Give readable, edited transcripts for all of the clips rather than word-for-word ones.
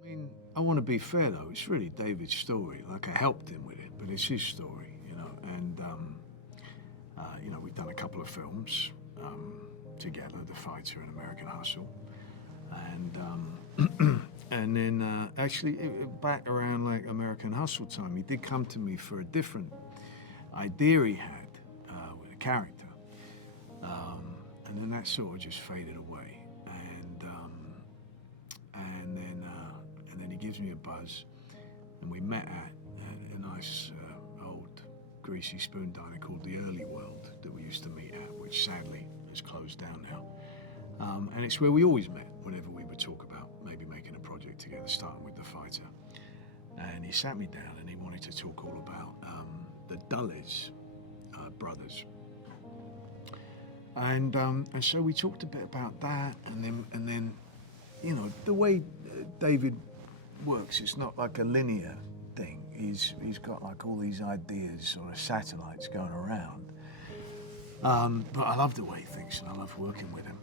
I mean, I want to be fair though. It's really David's story. Like I helped him with it, but it's his story, you know. And you know, we've done a couple of films together, The Fighter and American Hustle, and and then actually back around like American Hustle time, he did come to me for a different idea he had with a character, and then that sort of just faded away. And then he gives me a buzz, and we met at a nice old greasy spoon diner called the Early World that we used to meet at, which sadly is closed down now. And it's where we always met whenever we would talk about maybe making a project together, starting with The Fighter. And he sat me down and he wanted to talk all about the Dulles brothers. And so we talked a bit about that, and then you know, the way David works, it's not like a linear thing. He's got like all these ideas, sort of satellites going around. But I love the way he thinks, and I love working with him.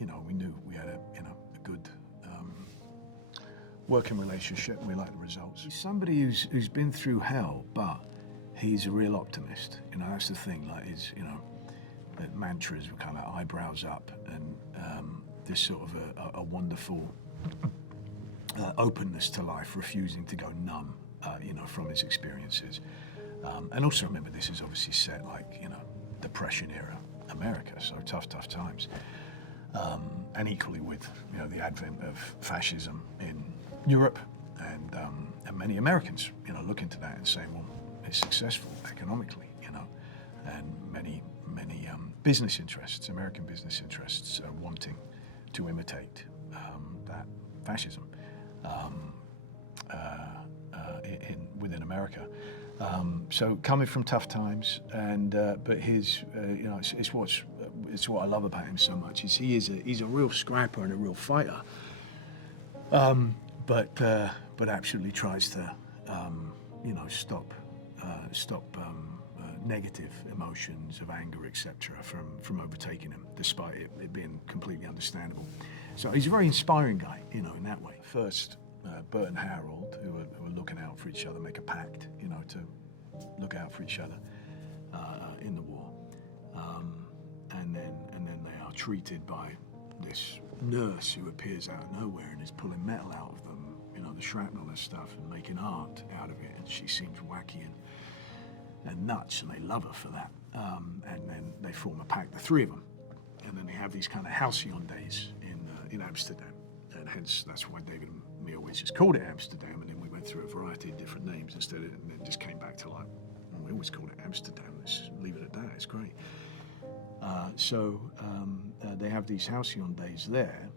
You know, we knew we had a good working relationship, and we liked the results. He's somebody who's been through hell, but he's a real optimist. You know, that's the thing. Like his, you know, mantras were kind of eyebrows up, and this sort of a wonderful openness to life, refusing to go numb, you know, from his experiences. And also remember, this is obviously set like, you know, Depression era America, so tough times. And equally with, you know, the advent of fascism in Europe, and many Americans, you know, look into that and say, well, it's successful economically, you know, and many business interests, American business interests, wanting to imitate that fascism within America. So coming from tough times, and but his, you know, it's what I love about him so much. Is he's a real scrapper and a real fighter, but absolutely tries to, you know, stop negative emotions of anger, etc., from overtaking him, despite it being completely understandable. So he's a very inspiring guy, you know, in that way. First, Bert and Harold, who were looking out for each other, make a pact, you know, to look out for each other in the war, and then they are treated by this nurse who appears out of nowhere and is pulling metal out of them, you know, the shrapnel and stuff, and making art out of it, and she seems wacky and nuts, and they love her for that. And then they form a pact, the three of them, and then they have these kind of halcyon days in Amsterdam, and hence that's why David and me always just called it Amsterdam, and then we went through a variety of different names instead of, and it just came back to like, well, we always called it Amsterdam, let's leave it at that, it's great. So they have these halcyon days there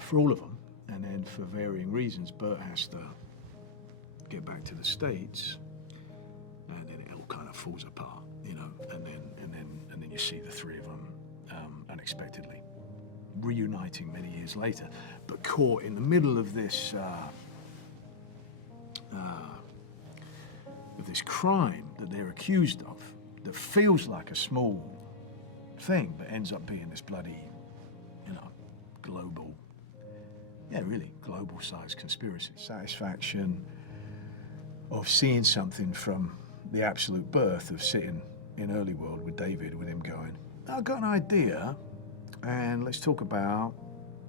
for all of them, and then for varying reasons, Bert has to get back to the States, and then it all kind of falls apart, you know, and then you see the three of them unexpectedly reuniting many years later, but caught in the middle of this crime that they're accused of, that feels like a small thing, but ends up being this bloody, you know, global, really global-sized conspiracy. Satisfaction of seeing something from the absolute birth of sitting in Early World with David, with him going, I've got an idea, and let's talk about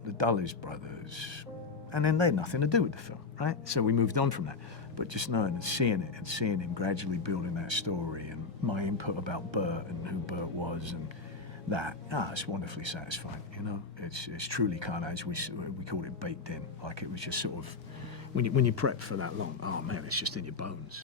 the Dulles brothers. And then they had nothing to do with the film, right? So we moved on from that. But just knowing and seeing it, and seeing him gradually building that story, and my input about Bert and who Bert was, and that, it's wonderfully satisfying, you know? It's truly kind of, as we called it, baked in. Like it was just sort of, when you prep for that long, oh man, it's just in your bones.